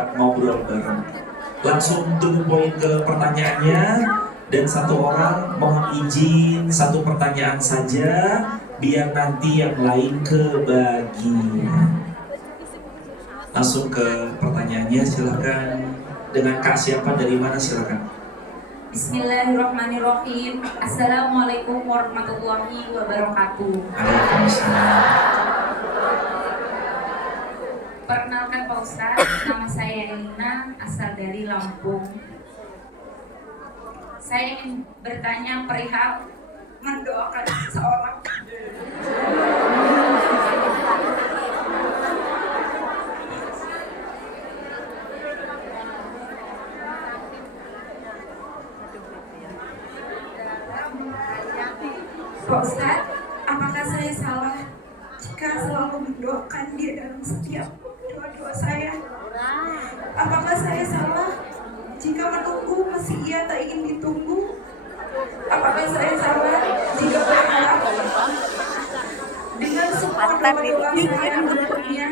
bisa ngobrol bareng. Langsung to the point ke pertanyaannya, dan satu orang mohon izin satu pertanyaan saja biar nanti yang lain kebagi. Langsung ke pertanyaannya, silakan. Dengan Kak siapa, dari mana, silakan. Bismillahirrahmanirrahim. Assalamualaikum warahmatullahi wabarakatuh. Waalaikumsalam. Perkenalkan Pak Ustadz, nama saya Elina, asal dari Lampung. Saya ingin bertanya perihal mendoakan seseorang. Pak Ustadz, apakah saya salah jika selalu mendoakan dia dalam setiap doa-doa saya? Apakah saya salah jika menunggu meski ia tak ingin ditunggu? Apakah saya salah jika berharap dengan semua doa-doa saya untuknya,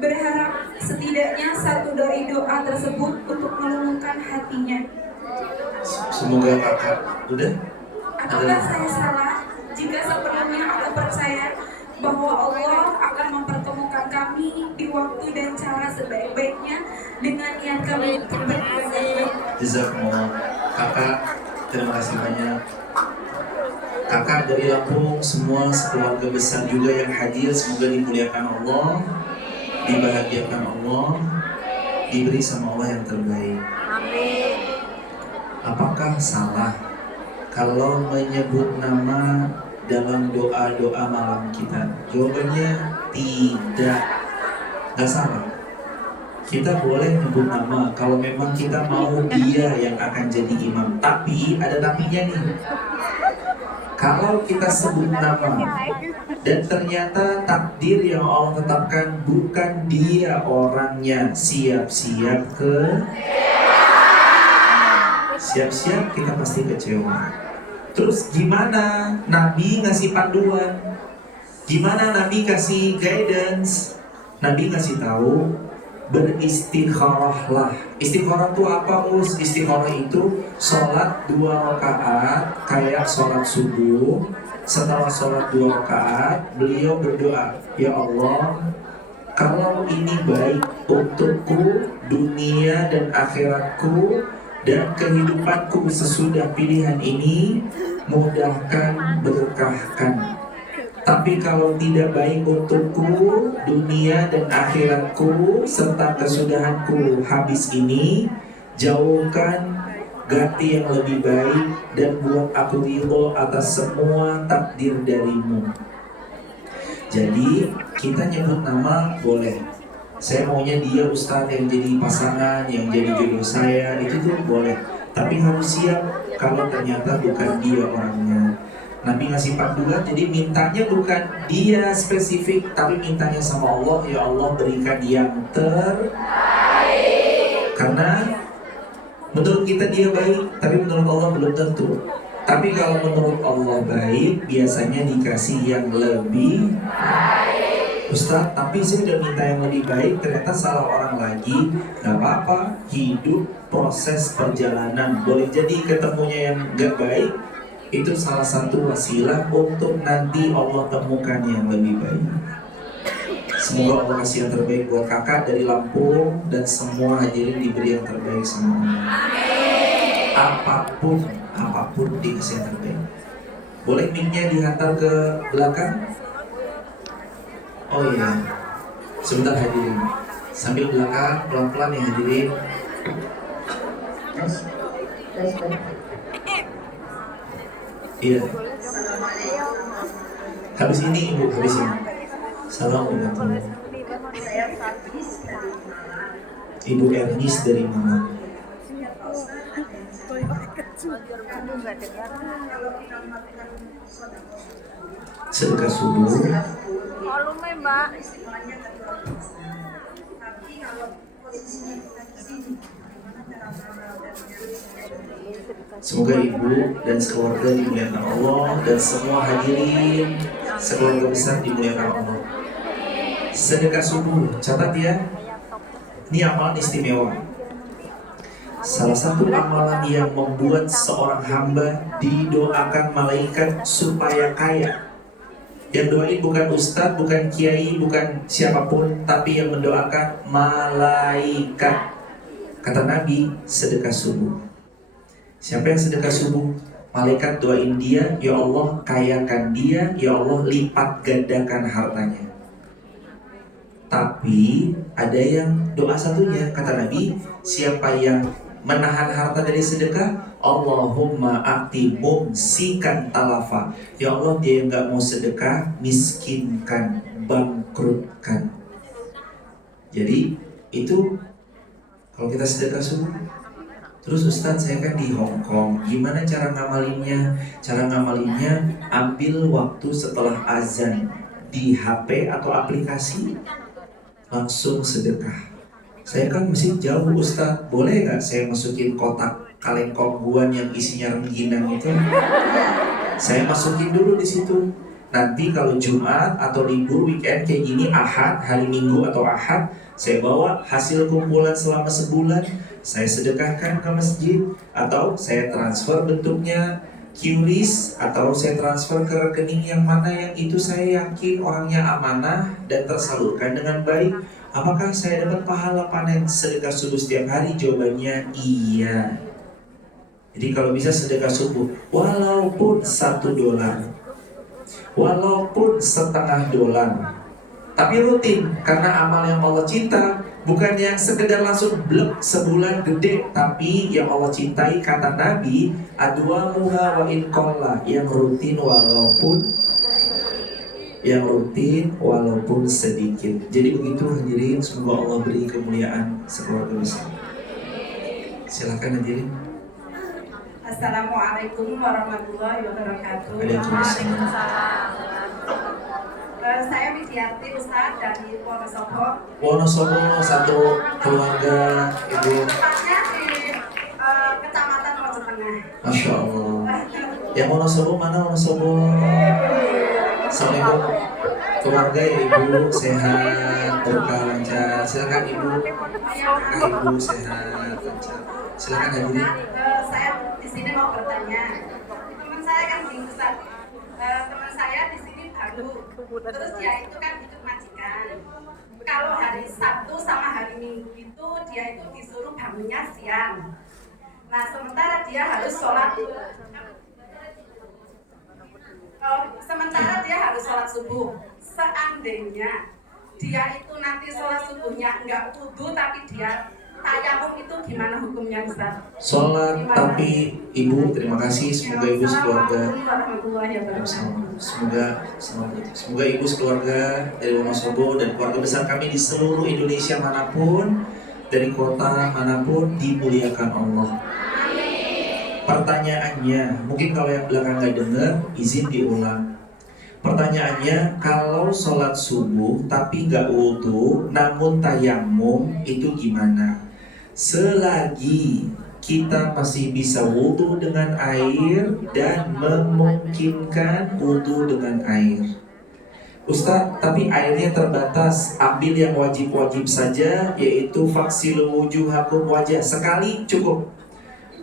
berharap setidaknya satu dari doa tersebut untuk meluluhkan hatinya? Semoga kakak udah. Apakah saya salah jika sepenuhnya aku percaya bahwa Allah akan mempertemukan kami di waktu dan cara sebaik-baiknya dengan niat kami untuk beribadah baik? Jazakumullah. Kakak, terima kasih banyak. Kakak dari Lampung, semua sekeluarga besar juga yang hadir, semoga dimuliakan Allah, dibahagiakan Allah, diberi sama Allah yang terbaik. Amin. Apakah salah kalau menyebut nama dalam doa-doa malam kita? Jawabannya tidak, nggak salah. Kita boleh nyebut nama kalau memang kita mau dia yang akan jadi imam. Tapi ada tapinya nih. Kalau kita sebut nama dan ternyata takdir yang Allah tetapkan bukan dia orangnya, siap-siap kita pasti kecewa. Terus gimana Nabi ngasih panduan? Gimana Nabi kasih guidance? Nabi ngasih tahu, beristikharahlah. Istikharah itu apa, Mus? Istikharah itu sholat 2 rakaat kayak sholat subuh. Setelah sholat 2 rakaat, beliau berdoa, ya Allah, kalau ini baik untukku, dunia dan akhiratku, dan kehidupanku sesudah pilihan ini, mudahkan, berkahkan. Tapi kalau tidak baik untukku, dunia dan akhiratku, serta kesudahanku habis ini, jauhkan, ganti yang lebih baik, dan buat aku ridho atas semua takdir darimu. Jadi kita nyebut nama boleh. Saya maunya dia Ustadz yang jadi pasangan, yang jadi jodoh saya, itu tuh boleh. Tapi harus siap kalau ternyata bukan dia orangnya. Nabi ngasih panduan, jadi mintanya bukan dia spesifik, tapi mintanya sama Allah, ya Allah berikan yang terbaik. Karena menurut kita dia baik, tapi menurut Allah belum tentu. Tapi kalau menurut Allah baik, biasanya dikasih yang lebih baik. Ustaz, tapi saya udah minta yang lebih baik, ternyata salah orang lagi. Gak apa-apa, hidup proses perjalanan. Boleh jadi ketemunya yang gak baik, itu salah satu wasilah untuk nanti Allah temukan yang lebih baik. Semoga Allah kasih yang terbaik buat kakak dari Lampung, dan semua hadirin diberi yang terbaik semua. Apapun dikasih yang terbaik. Boleh mic-nya dihantar ke belakang? Oh iya, sebentar hadirin. Sambil belakang, pelan-pelan ya hadirin. Iya. Habis ini ibu, habis ini. Assalamualaikum. Ibu Ernis dari mana? Sedekah subuh. Volume, Mbak. Semoga ibu dan sekeluarga dimuliakan Allah, dan semua hadirin sekeluarga besar dimuliakan Allah. Sedekah subuh, catat ya. Ini amalan istimewa. Salah satu amalan yang membuat seorang hamba didoakan malaikat supaya kaya. Yang doain bukan ustadz, bukan kiai, bukan siapapun, tapi yang mendoakan malaikat. Kata Nabi, sedekah subuh. Siapa yang sedekah subuh? Malaikat doain dia, ya Allah kayakan dia, ya Allah lipat gandakan hartanya. Tapi ada yang doa satunya, kata Nabi, siapa yang menahan harta dari sedekah, Allahumma a'ti mumsikan talafa. Ya Allah, dia yang gak mau sedekah, miskinkan, bangkrutkan. Jadi itu kalau kita sedekah subuh. Terus Ustadz, saya kan di Hong Kong, gimana cara ngamalinnya? Cara ngamalinnya, ambil waktu setelah azan di HP atau aplikasi, langsung sedekah. Saya kan masih jauh Ustadz, boleh nggak saya masukin kotak kaleng kongguan yang isinya rengginang itu? Saya masukin dulu di situ. Nanti kalau Jumat atau libur weekend kayak gini, Ahad, hari Minggu atau Ahad, saya bawa hasil kumpulan selama sebulan, saya sedekahkan ke masjid, atau saya transfer bentuknya QRIS, atau saya transfer ke rekening yang mana yang itu saya yakin orangnya amanah dan tersalurkan dengan baik. Apakah saya dapat pahala panen sedekah subuh setiap hari? Jawabannya iya. Jadi kalau bisa sedekah subuh, walaupun $1, walaupun $0,5, tapi rutin, karena amal yang Allah cinta. Bukan yang sekedar langsung blek sebulan gede, tapi yang Allah cintai, kata Nabi, adwamuha wa in qalla, yang rutin walaupun sedikit. Jadi begitu hadirin, semoga Allah beri kemuliaan sekeluarga besar. Silakan hadirin. Assalamualaikum warahmatullahi wabarakatuh. Waalaikumsalam. Saya Widiarti Ustadz dari Wonosobo. Wonosobo, satu keluarga ibu. Tepatnya di Kecamatan Mojokerto. Masya Allah. Yang Wonosobo mana Wonosobo? Assalamualaikum. Keluarga ya ibu sehat, berkah lancar. Silakan ibu. Ibu sehat, lancar. Silakan hadirin. Saya di sini mau bertanya. Teman saya kan di Ustadz. Teman saya di sini baru. Terus dia itu kan hidup majikan. Kalau hari Sabtu sama hari Minggu itu dia itu disuruh bangunnya siang. Nah sementara dia harus sholat subuh. Seandainya dia itu nanti sholat subuhnya enggak wudu tapi dia tayamum, itu gimana hukumnya Ustaz? Sholat tapi ibu, terima kasih, semoga ibu sekeluarga. Semoga ibu sekeluarga dari Wonosobo dan keluarga besar kami di seluruh Indonesia manapun, dari kota manapun, dimuliakan Allah. Pertanyaannya, mungkin kalau yang belakang nggak dengar, izin diulang. Pertanyaannya, kalau sholat subuh tapi nggak wudu, namun tayamum, itu gimana? Selagi kita masih bisa wudu dengan air dan memungkinkan wudu dengan air. Ustadz, tapi airnya terbatas, ambil yang wajib-wajib saja, yaitu faksilu wujuhakum, wajah sekali cukup.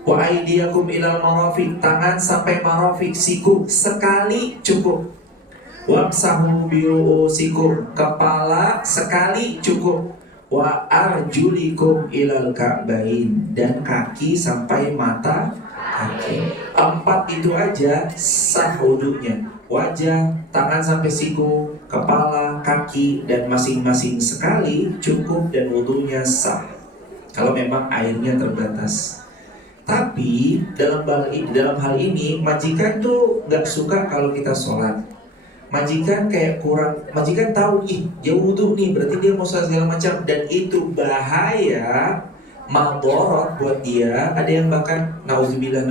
Wa aidiyakum ilal marafiq, tangan sampai marafiq, siku sekali cukup. Wamsahu biru'usikum, kepala sekali cukup. Wa arjulikum ilal ka'bain, dan kaki sampai mata kaki. 4 itu aja sah wudunya. Wajah, tangan sampai siku, kepala, kaki, dan masing-masing sekali cukup dan wudunya sah. Kalau memang airnya terbatas. Tapi dalam hal ini majikan tuh nggak suka kalau kita sholat. Majikan kayak kurang, majikan tahu dia wudu nih, berarti dia mau sholat segala macam, dan itu bahaya, madorot buat dia. Ada yang bahkan nauzubillah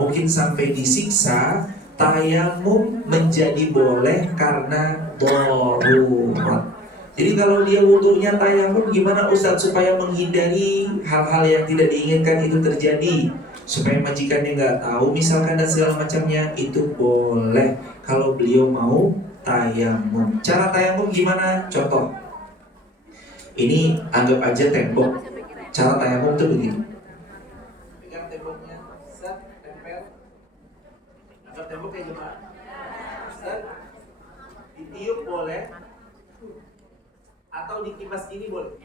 mungkin sampai disiksa. Tayamum menjadi boleh karena darurat. Jadi kalau dia wudunya tayamum, gimana Ustadz supaya menghindari hal-hal yang tidak diinginkan itu terjadi? Supaya majikannya nggak tahu misalkan dan segala macamnya, itu boleh kalau beliau mau tayamum. Cara tayamum gimana? Contoh, Ini anggap aja tembok. Cara tayamum tuh begini. Pegang temboknya, set, tempel. Anggap tembok kayak gimana? Set, ditiup boleh, atau dikibas gini boleh.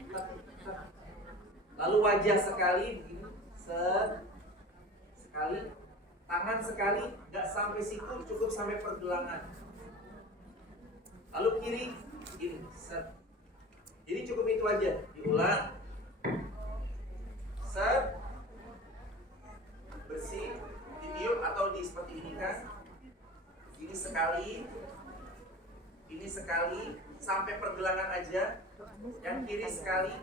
Lalu wajah sekali begini, set, sekali, tangan sekali, nggak sampai siku, cukup sampai pergelangan. Lalu kiri, gini, set. Jadi cukup itu aja, diulang. Set, bersih, ditiup atau di seperti ini kan. Ini sekali, sampai pergelangan aja. Yang kiri sekali.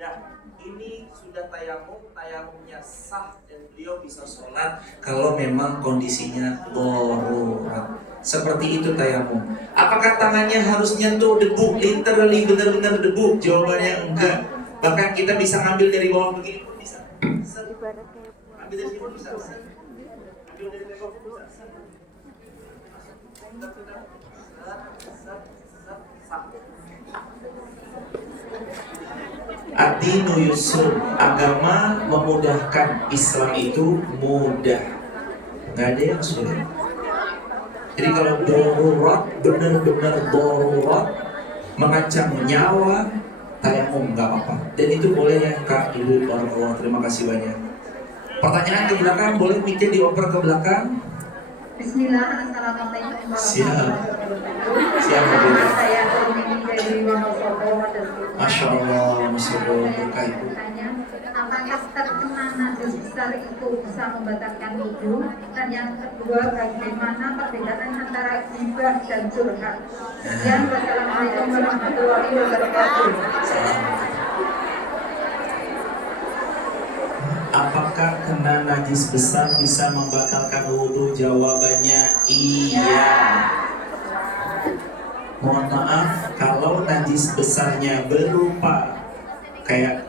Dah, ini sudah tayamumnya sah dan beliau bisa sholat kalau memang kondisinya darurat. Seperti itu tayamum. Apakah tangannya harus nyentuh debu, literally benar-benar debu? Jawabannya enggak. Bahkan kita bisa ngambil dari bawah begini pun bisa. Ambil dari sini pun bisa. Ambil dari bawah pun bisa. Ad-dinu yusr, agama memudahkan. Islam itu mudah, nggak ada yang sulit. Jadi kalau darurat, benar-benar darurat, mengancam nyawa, tayamum nggak apa-apa. Dan itu boleh ya Kak, Ibu, Barakallah, terima kasih banyak. Pertanyaan ke belakang, boleh mikir dioper ke belakang. Bismillah, assalamualaikum Siap. Saya Tomini dari Wonosobo. Masya Allah, Wonosobo, berkah Ibu. Apakah terkena najis besar itu bisa membatalkan wudhu? Dan yang kedua, bagaimana perbedaan antara ghibah dan curhat? Dan wassalamualaikum warahmatullahi wabarakatuh. Apakah kena najis besar bisa membatalkan wudhu? Jawabannya iya. Mohon maaf, kalau najis besarnya berupa kayak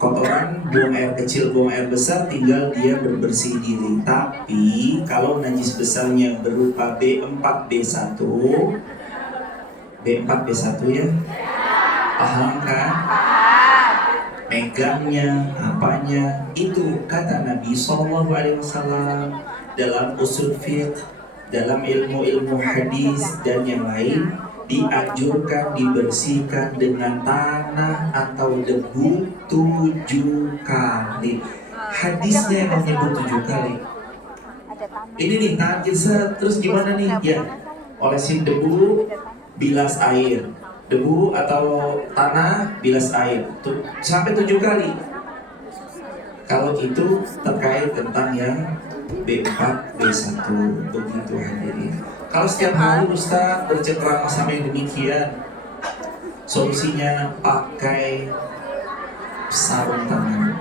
kotoran, buang air kecil, buang air besar, tinggal dia berbersih diri. Tapi kalau najis besarnya berupa B4, B1, B4, B1 ya, paham kan? Megangnya, apanya, itu kata Nabi SAW dalam usul fiqh, dalam ilmu-ilmu hadis dan yang lain, dianjurkan dibersihkan dengan tanah atau debu 7 kali. Hadisnya yang menyebut 7 kali. Ini nih tangan kita terus gimana nih? Ya, olesin debu, bilas air. Debu atau tanah, bilas air sampai 7 kali. Kalau itu terkait tentang yang B4, B1, begitu hadirin. Kalau setiap hari Ustaz bercengkrama sama yang demikian, solusinya pakai sarung tangan.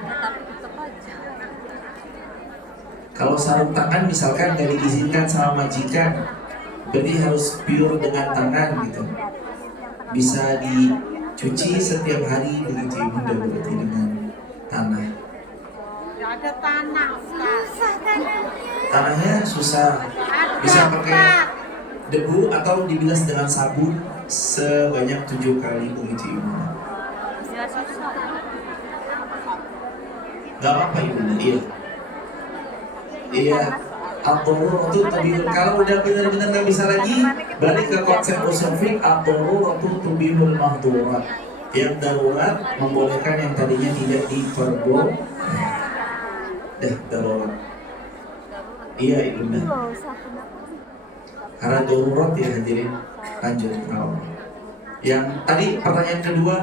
Kalau sarung tangan misalkan nggak diizinkan sama majikan, berarti harus pure dengan tangan gitu. Bisa dicuci setiap hari begitu Ibu, berarti dengan tanah. Gak ada tanah, Ustaz. Tanahnya susah. Bisa pakai debu atau dibilas dengan sabun sebanyak 7 kali begitu Ibu. Gak apa-apa Ibu, iya. Iya. Ad-daruratu tubihul, kalau udah benar-benar nggak bisa lagi, balik ke konsep usul fiqh, ad-daruratu tubihul mahdurat. Yang darurat membolehkan yang tadinya tidak diperbolehkan. Dah darurat. Iya Ibunda. Karena darurat ya hadirin. Lanjut kalau. Yang tadi pertanyaan kedua,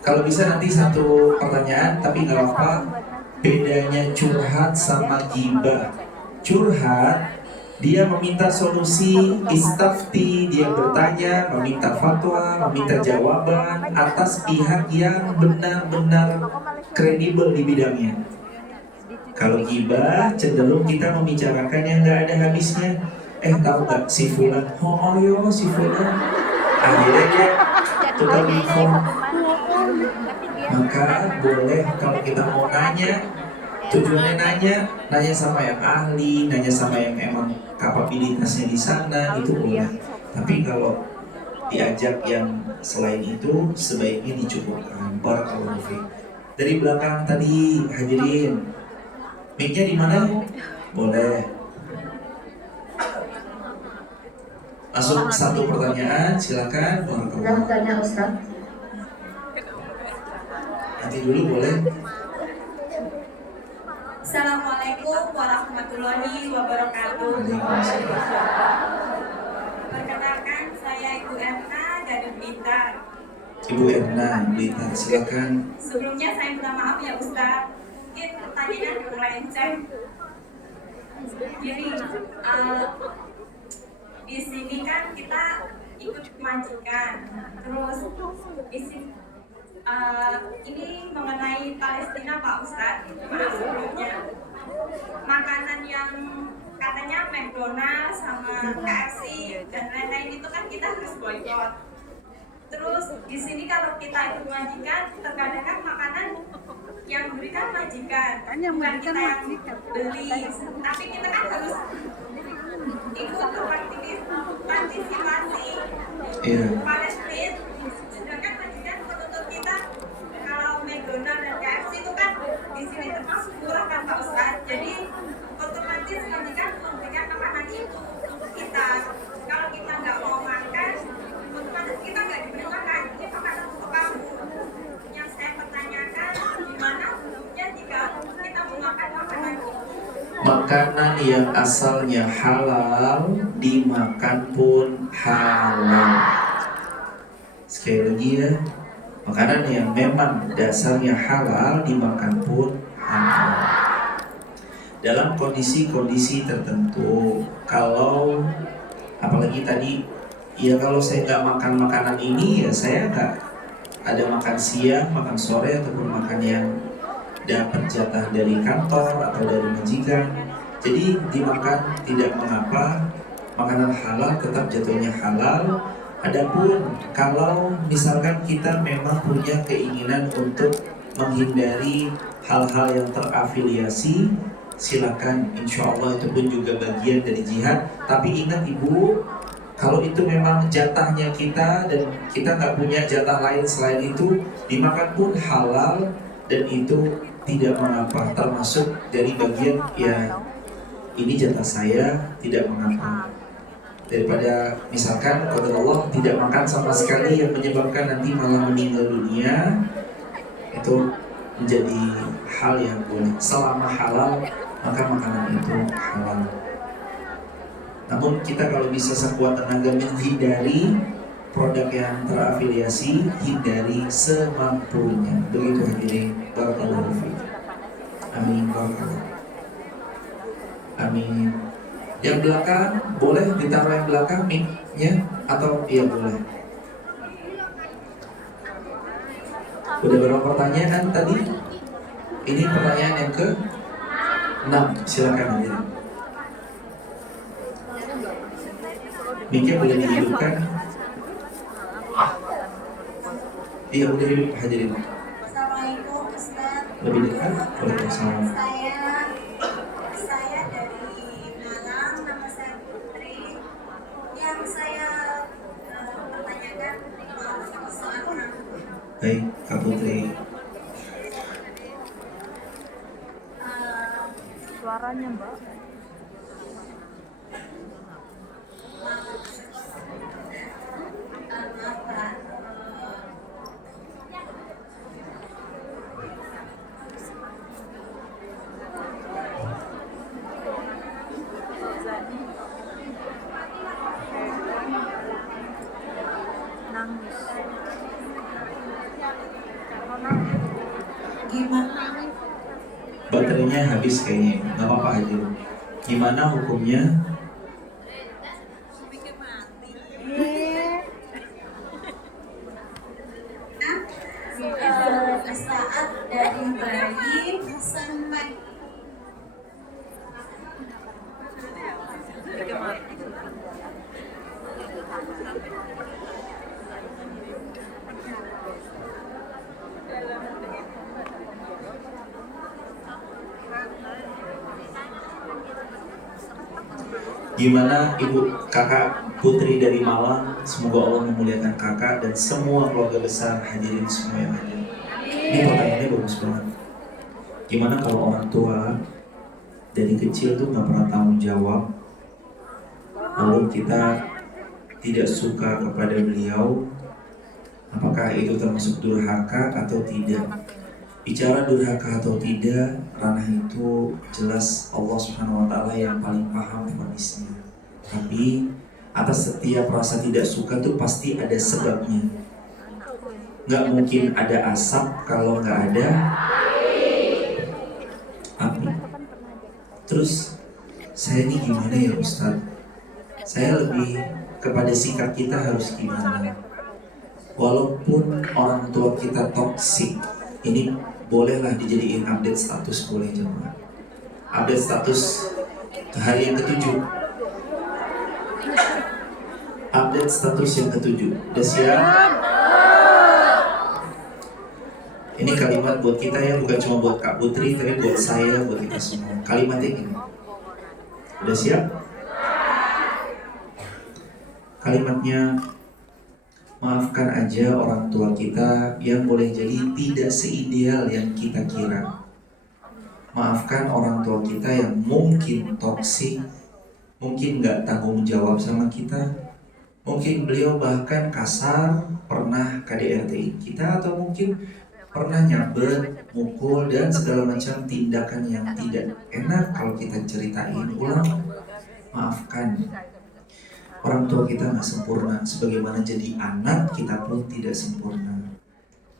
kalau bisa nanti satu pertanyaan, tapi nggak apa-apa. Bedanya curhat sama ghibah. Curhat, dia meminta solusi, istafti, dia bertanya, meminta fatwa, meminta jawaban atas pihak yang benar-benar kredibel di bidangnya. Kalau ghibah, cenderung kita membicarakan yang nggak ada habisnya. Tahu nggak si fulan? Oh yo si fulan. Akhirnya dia tukang info. Maka boleh kalau kita mau nanya, tujuannya nanya sama yang ahli, nanya sama yang emang kapabilitasnya di sana, itu boleh. Tapi kalau diajak yang selain itu sebaiknya dicukupkan. Barakallahu fiik. Dari belakang tadi hadirin, mic-nya di mana? Boleh. Langsung satu pertanyaan, silakan. Yang tanya Ustaz. Nanti dulu boleh. Assalamualaikum warahmatullahi wabarakatuh. Perkenalkan, saya Ibu Erna dari Blitar. Ibu Erna, Blitar, silakan. Sebelumnya saya minta maaf ya Ustaz, mungkin pertanyaan melenceng. Jadi di sini kan kita ikut majikan, terus di sini ini mengenai Palestina Pak Ustadz. Maaf sebelumnya, makanan yang katanya McDonald sama KFC dan lain-lain itu kan kita harus boykot. Terus di sini kalau kita ikut majikan, terkadang kan makanan yang berikan majikan, bukan kita yang beli. Tapi kita kan harus ikut partisipasi Palestina. Sedangkan majikan menuntut kita kalau McDonald dan KFC itu kan di sini termasuk murah kan Pak Ustadz. Jadi otomatis majikan memberikan makanan itu untuk kita. Kalau kita nggak mau makan, otomatis kita nggak diberi makan. Ini makanan untuk kamu. Yang saya pertanyakan, gimana bentuknya jika kita mau makan makanan itu? Makanan yang asalnya halal dimakan pun halal. Sekali lagi ya, makanan yang memang dasarnya halal dimakan pun halal. Dalam kondisi-kondisi tertentu, kalau apalagi tadi, ya kalau saya nggak makan makanan ini, ya saya nggak ada makan siang, makan sore, ataupun makan yang dapat jatah dari kantor atau dari majikan. Jadi dimakan tidak mengapa, makanan halal tetap jatuhnya halal. Adapun kalau misalkan kita memang punya keinginan untuk menghindari hal-hal yang terafiliasi, silakan, insya Allah itu pun juga bagian dari jihad. Tapi ingat Ibu, kalau itu memang jatahnya kita dan kita nggak punya jatah lain selain itu, dimakan pun halal dan itu tidak mengapa, termasuk dari bagian ya ini jatah saya, tidak mengapa. Daripada misalkan kalau Allah tidak makan sama sekali yang menyebabkan nanti malah meninggal dunia, itu menjadi hal yang boleh. Selama halal maka makanan itu halal. Namun kita kalau bisa sekuat tenaga menghindari produk yang terafiliasi, hindari semampunya. Begitu hadirin. Barakallahu fiik. Amin. Barakallahu. Amin. Yang belakang boleh ditaruh yang belakang mic-nya atau iya boleh. Udah berapa pertanyaan tadi? Ini pertanyaan yang ke-6. Silakan hadirin. Mic-nya boleh dihidupkan. Iya udah hidup hadirin. Assalamualaikum Ustaz. Lebih dekat. Waalaikumsalam. Saya dari Malang, nama saya Putri. Yang saya pertanyakan, maaf soalnya. Baik, Kak Putri. Suaranya Mbak. Maaf Pak. Nangis. Gimana? Baterainya habis kayaknya. Gak apa-apa hadirin. Gimana hukumnya? Saat dari bayi sampai Gimana ibu kakak Putri dari Malang? Semoga Allah memuliakan kakak dan semua keluarga besar hadirin semua yang hadir. Ini pertanyaannya bagus banget. Gimana kalau orang tua dari kecil tuh nggak pernah tanggung jawab, lalu kita tidak suka kepada beliau, apakah itu termasuk durhaka atau tidak? Bicara durhaka atau tidak, ranah itu jelas Allah Subhanahu wa Ta'ala yang paling paham kondisinya. Tapi atas setiap rasa tidak suka tuh pasti ada sebabnya. Nggak mungkin ada asap kalau nggak ada api. Terus saya ini gimana ya Ustadz? Saya lebih kepada sikap kita harus gimana? Walaupun orang tua kita toksik, ini bolehlah dijadiin update status, boleh jemaah. Update status hari yang ketujuh. Update status yang ketujuh. Udah siap? Ini kalimat buat kita ya, bukan cuma buat Kak Putri, tapi buat saya, buat kita semua. Kalimatnya gini. Udah siap? Kalimatnya, maafkan aja orang tua kita yang boleh jadi tidak seideal yang kita kira. Maafkan orang tua kita yang mungkin toksik, mungkin gak tanggung jawab sama kita. Mungkin beliau bahkan kasar, pernah KDRT kita, atau mungkin pernah nyabet, mukul, dan segala macam tindakan yang tidak enak kalau kita ceritain ulang. Maafkan. Orang tua kita nggak sempurna, sebagaimana jadi anak kita pun tidak sempurna.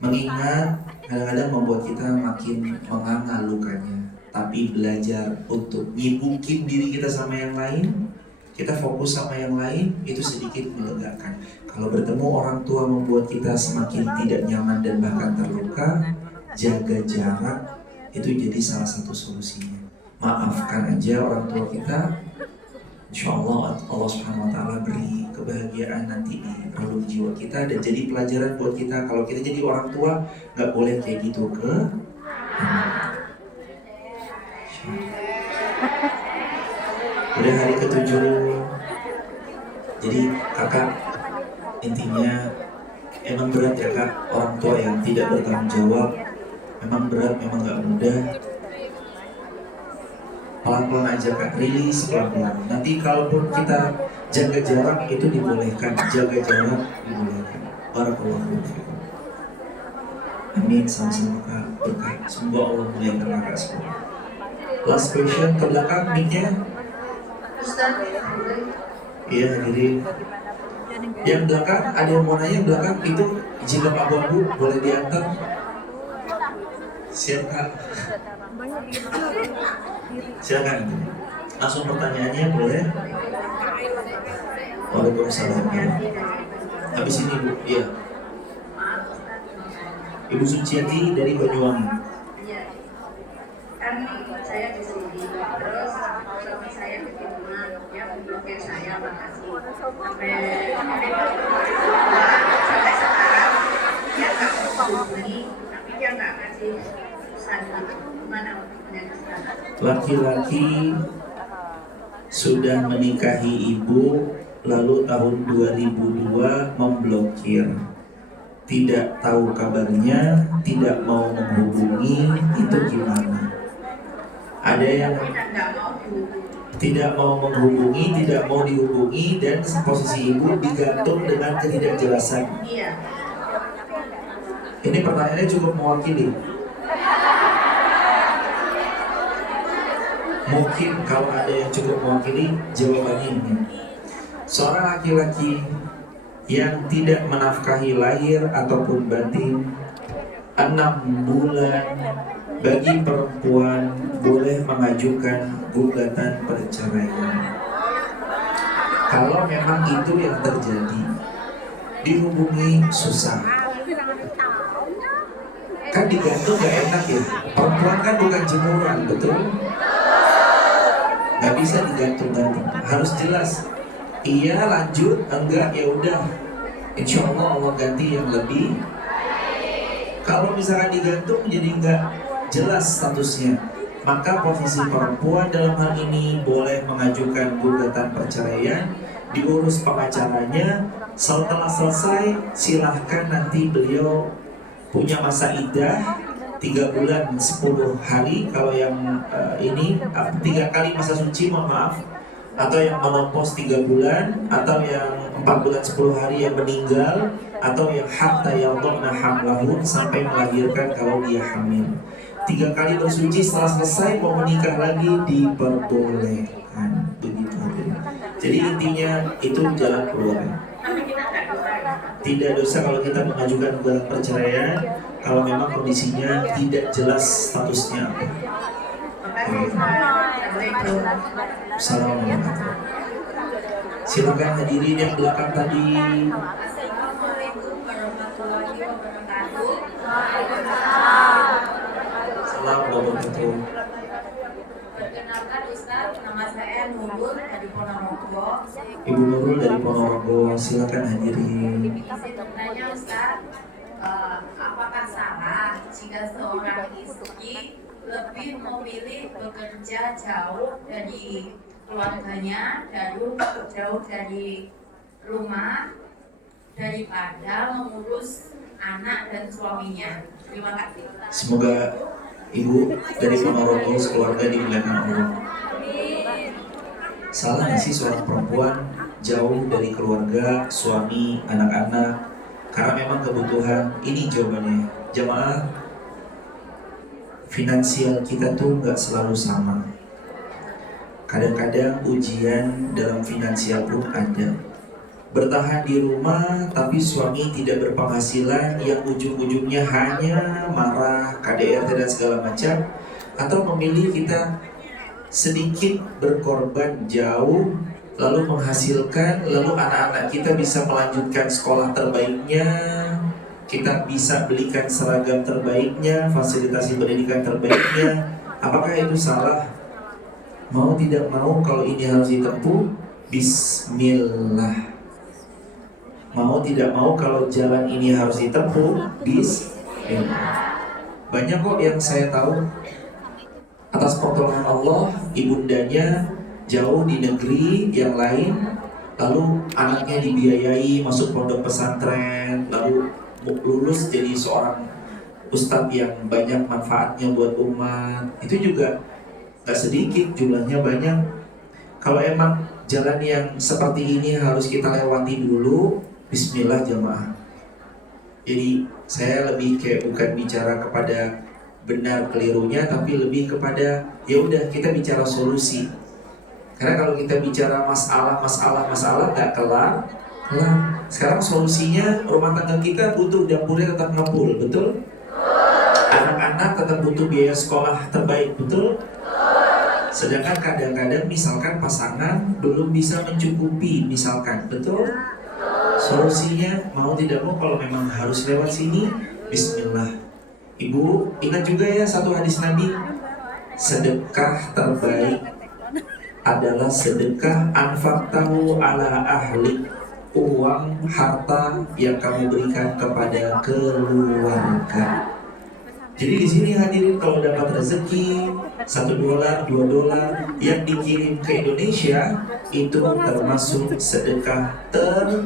Mengingat kadang-kadang membuat kita makin menganga lukanya. Tapi belajar untuk nyibukin diri kita sama yang lain, kita fokus sama yang lain, itu sedikit melegakan. Kalau bertemu orang tua membuat kita semakin tidak nyaman dan bahkan terluka, jaga jarak, itu jadi salah satu solusinya. Maafkan aja orang tua kita. Insya Allah Allah Subhanahu Wa Taala beri kebahagiaan nanti di relung jiwa kita dan jadi pelajaran buat kita. Kalau kita jadi orang tua nggak boleh kayak gitu ke anak. Udah hari ketujuh. Jadi kakak, intinya emang berat ya kak, orang tua yang tidak bertanggung jawab. Memang berat, memang nggak mudah. Pelan-pelan aja kak, rilis pelan-pelan. Nanti kalaupun kita jaga jarak itu dibolehkan, jaga jarak dibolehkan. Barakallahu fiikum. Amin, sama-sama kak, berkah. Semoga Allah muliakan kakak semua. Last question ke belakang, mic-nya. Ustaz, Iya hadirin. Yang belakang, ada yang mau nanya belakang itu jilbab abu-abu boleh diantar. Siap kak. Silakan. Langsung pertanyaannya boleh. Waalaikumsalam. Habis ini bu, iya. Ibu Suciati dari Banyuwangi. Iya, kan saya di sini, terus suami saya di rumah, dia memblokir saya, makasih sampai sekarang dia nggak menghubungi, tapi dia nggak kasih pesan gimana hukumnya sekarang. Laki-laki sudah menikahi ibu, lalu tahun 2002 memblokir. Tidak tahu kabarnya, tidak mau menghubungi, itu gimana? Ada yang Tidak mau dihubungi. tidak mau menghubungi, tidak mau dihubungi, dan posisi ibu digantung dengan ketidakjelasan. Iya, Ini pertanyaannya cukup mewakili. Mungkin kalau ada yang cukup mewakili, jawabannya ini. Seorang laki-laki yang tidak menafkahi lahir ataupun batin 6 bulan bagi perempuan boleh mengajukan gugatan perceraian. Kalau memang itu yang terjadi, dihubungi susah. Kan digantung gak enak ya. Perempuan kan bukan jemuran, betul? Gak bisa digantung-gantung, harus jelas. Iya lanjut, enggak ya udah. Insya Allah Allah ganti yang lebih. Kalau misalkan digantung jadi enggak jelas statusnya, maka posisi perempuan dalam hal ini boleh mengajukan gugatan perceraian, diurus pengacaranya. Setelah selesai, silahkan nanti beliau punya masa iddah 3 bulan 10 hari. Kalau yang ini 3 kali masa suci, mohon maaf, atau yang menopause 3 bulan, atau yang 4 bulan 10 hari yang meninggal, atau yang hatta yadhna hamlahun, sampai melahirkan kalau dia hamil. 3 kali bersuci, setelah selesai mau menikah lagi diperbolehkan. Begitu. Jadi intinya itu jalan keluar. Tapi kita nggak dosa ya. Tidak dosa kalau kita mengajukan gugatan perceraian kalau memang kondisinya tidak jelas statusnya apa. Makasih Ustaz. Assalamualaikum. Assalamualaikum. Silakan hadirin yang belakang tadi. Assalamualaikum warahmatullahi wabarakatuh. Assalamualaikum warahmatullahi. Perkenalkan Ustaz, nama saya Nurul dari Ponorogo. Ibu Nurul dari Ponorogo, silakan hadirin. Izin bertanya Ustaz, apakah salah jika seorang istri lebih memilih bekerja jauh dari keluarganya, jauh dari rumah, daripada mengurus anak dan suaminya? Terima kasih. Semoga ibu dari Ponorogo sekeluarga dimuliakan Allah. Salah nggak sih seorang perempuan jauh dari keluarga, suami, anak-anak karena memang kebutuhan? Ini jawabannya. Jamaah, finansial kita tuh nggak selalu sama. Kadang-kadang ujian dalam finansial pun ada. Bertahan di rumah tapi suami tidak berpenghasilan yang ujung-ujungnya hanya marah, KDRT dan segala macam, atau memilih kita sedikit berkorban jauh lalu menghasilkan, lalu anak-anak kita bisa melanjutkan sekolah terbaiknya, kita bisa belikan seragam terbaiknya, fasilitasi pendidikan terbaiknya. Apakah itu salah? Mau tidak mau kalau ini harus ditempuh, bismillah. Mau tidak mau kalau jalan ini harus ditempuh, bismillah. Banyak kok yang saya tahu atas pertolongan Allah, ibundanya jauh di negeri yang lain, lalu anaknya dibiayai masuk pondok pesantren, lalu lulus jadi seorang ustadz yang banyak manfaatnya buat umat. Itu juga gak sedikit, jumlahnya banyak. Kalau emang jalan yang seperti ini harus kita lewati dulu, bismillah jamaah. Jadi saya lebih kayak bukan bicara kepada benar kelirunya, tapi lebih kepada ya udah kita bicara solusi. Karena kalau kita bicara masalah nggak kelar. Sekarang solusinya rumah tangga kita butuh dapurnya tetap ngepul, betul? Anak-anak tetap butuh biaya sekolah terbaik, betul? Sedangkan kadang-kadang misalkan pasangan belum bisa mencukupi, misalkan, betul? Solusinya mau tidak mau kalau memang harus lewat sini, bismillah. Ibu ingat juga ya satu hadis Nabi, sedekah terbaik adalah sedekah anfaqtahu ala ahli, uang harta yang kamu berikan kepada keluarga. Jadi di sini hadirin kalau dapat rezeki $1, $2 yang dikirim ke Indonesia itu termasuk sedekah terbaik.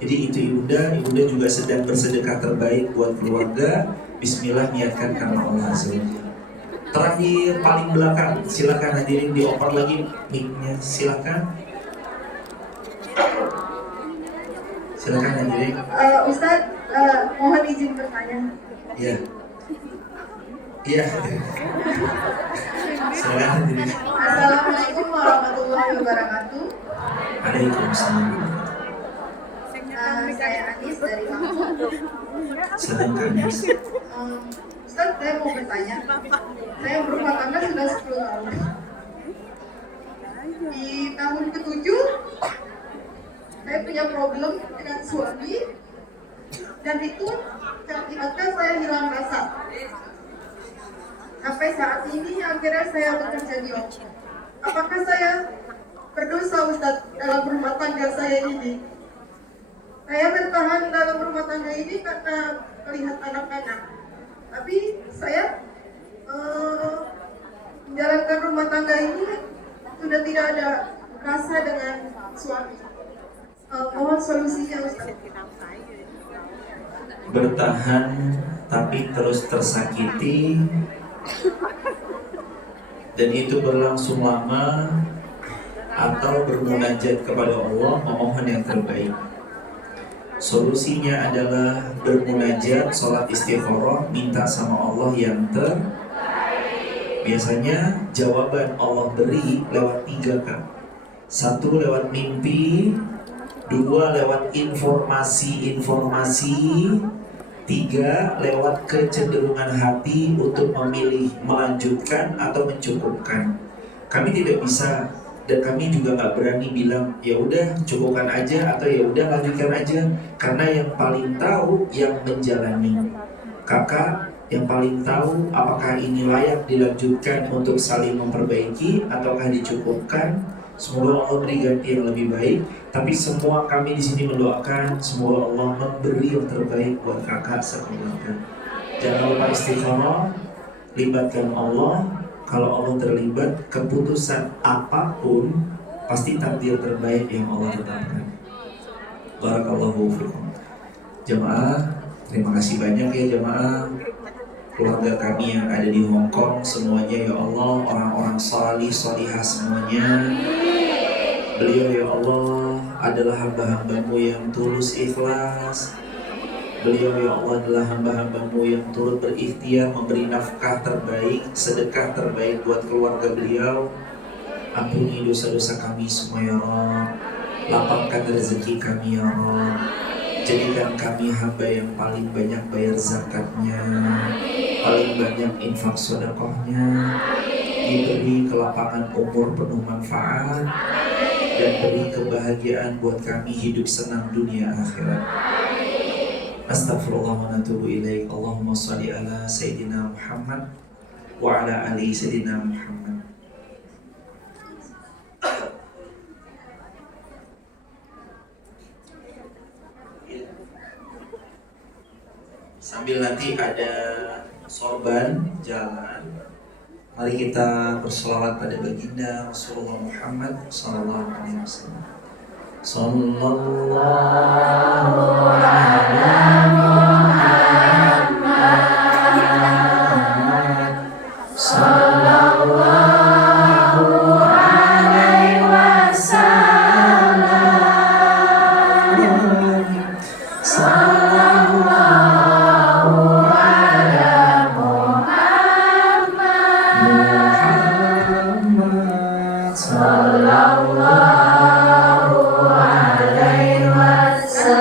Jadi itu ibunda juga sedang bersedekah terbaik buat keluarga. Bismillah, niatkan karena Allah Azza wa Jalla. Terakhir paling belakang, silakan hadirin dioper lagi mic-nya, silakan. Silakan hadirin. Ustadz, mohon izin bertanya. Iya. Iya. Silakan hadirin. Assalamualaikum warahmatullahi wabarakatuh. Waalaikumsalam. Saya Anis dari Lampung. Silakan Anis. Ustadz, saya mau bertanya. Saya berumah tangga sudah 10 tahun. Di tahun ke-7, saya punya problem dengan suami, dan itu mengakibatkan saya hilang rasa. Sampai saat ini akhirnya saya bekerja di Lombok. Apakah saya berdosa Ustadz dalam rumah tangga saya ini? Saya bertahan dalam rumah tangga ini karena melihat anak-anak. Tapi saya menjalankan rumah tangga ini sudah tidak ada rasa dengan suami. Mohon solusinya Ustaz. Bertahan tapi terus tersakiti, dan itu berlangsung lama, atau bermunajat kepada Allah memohon yang terbaik. Solusinya adalah bermunajat, sholat istikharah, minta sama Allah yang terbaik. Biasanya jawaban Allah beri lewat 3 kan. 1 lewat mimpi, 2 lewat informasi, 3 lewat kecenderungan hati untuk memilih melanjutkan atau mencukupkan. Kami tidak bisa, dan kami juga nggak berani bilang ya udah cukupkan aja atau ya udah lanjutkan aja, karena yang paling tahu yang menjalani. Kakak yang paling tahu apakah ini layak dilanjutkan untuk saling memperbaiki ataukah dicukupkan. Semoga Allah beri ganti yang lebih baik. Tapi semua kami di sini mendoakan semoga Allah memberi yang terbaik buat kakak sekeluarga. Jangan lupa istikharah, libatkan Allah. Kalau Allah terlibat, keputusan apapun pasti takdir terbaik yang Allah tetapkan. Barakallahu fikum. Jamaah, terima kasih banyak ya jamaah. Keluarga kami yang ada di Hong Kong semuanya ya Allah, orang-orang salih salihah semuanya. Beliau ya Allah adalah hamba-hambamu yang tulus ikhlas. Beliau ya Allah adalah hamba-hambamu yang turut berikhtiar memberi nafkah terbaik, sedekah terbaik buat keluarga beliau. Ampuni dosa-dosa kami semua ya Allah. Lapangkan rezeki kami ya Allah. Jadikan kami hamba yang paling banyak bayar zakatnya, paling banyak infak sedekahnya, diberi kelapangan umur penuh manfaat, dan beri kebahagiaan buat kami hidup senang dunia akhirat. Astaghfirullah wa natubu ilaik. Allahumma shalli ala Sayyidina Muhammad wa ala ali Sayyidina Muhammad. Sambil nanti ada sorban jalan, mari kita berselawat pada baginda Rasulullah Muhammad sallallahu alaihi wasallam. Sallallahu alaihi Muhammad sallallahu alaihi wasallam.